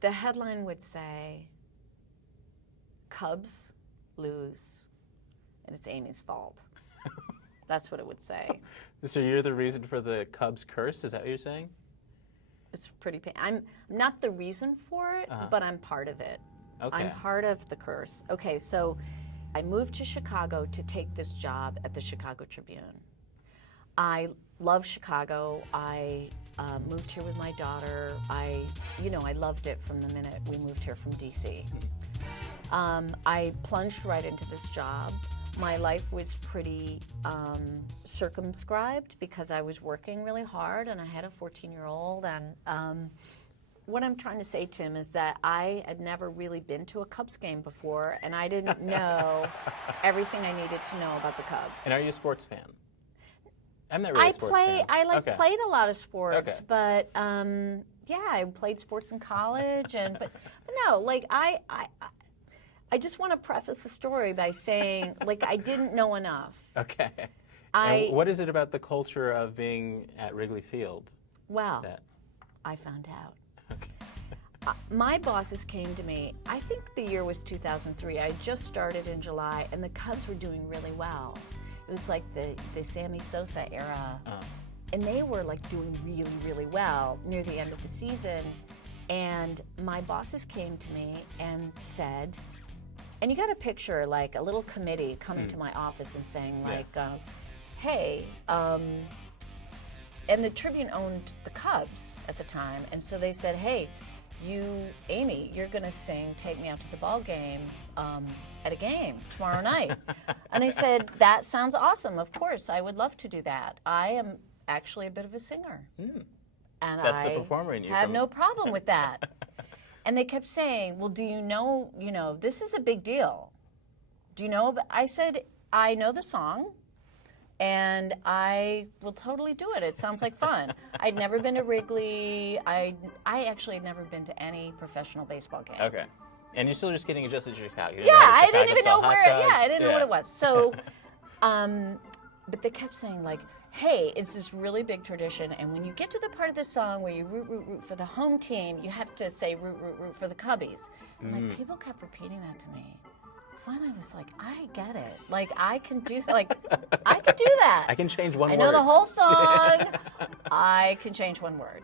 The headline would say, Cubs lose, and it's Amy's fault. That's what it would say. So you're the reason for the Cubs curse? Is that what you're saying? It's pretty I'm not the reason for it, but I'm part of it. Okay. I'm part of the curse. Okay, so I moved to Chicago to take this job at the Chicago Tribune. I love Chicago. I moved here with my daughter. I loved it from the minute we moved here from D.C. I plunged right into this job. My life was pretty circumscribed because I was working really hard and I had a 14-year-old. And what I'm trying to say, Tim, is that I had never really been to a Cubs game before, and I didn't know everything I needed to know about the Cubs. And are you a sports fan? I'm not really a sports fan. I played a lot of sports, Okay. but yeah, I played sports in college, but no, like I just want to preface the story by saying, like, I didn't know enough. Okay. And what is it about the culture of being at Wrigley Field? Well, I found out. Okay. My bosses came to me, I think the year was 2003. I just started in July, and the Cubs were doing really well. It was like the Sammy Sosa era, and they were like doing really, really well near the end of the season. And my bosses came to me and said, and you got to picture like a little committee coming to my office and saying like, hey, and the Tribune owned the Cubs at the time, and so they said, hey, Amy, you're going to sing Take Me Out to the Ball Game at a game tomorrow night. And I said, that sounds awesome. Of course, I would love to do that. I am actually a bit of a singer. And That's the performer in you. have no problem with that. And they kept saying, well, do you know, this is a big deal. Do you know? I said, I know the song. And I will totally do it. It sounds like fun. I'd never been to Wrigley. I actually had never been to any professional baseball game. Okay. And you're still just getting adjusted to Chicago. Yeah, I didn't even know where. Yeah, I didn't know what it was. So, but they kept saying like, "Hey, it's this really big tradition, and when you get to the part of the song where you root for the home team, you have to say root for the Cubbies." And like people kept repeating that to me. Finally, I was like, I get it. Like, I can do I can do that. I can change one word. I know the whole song. I can change one word.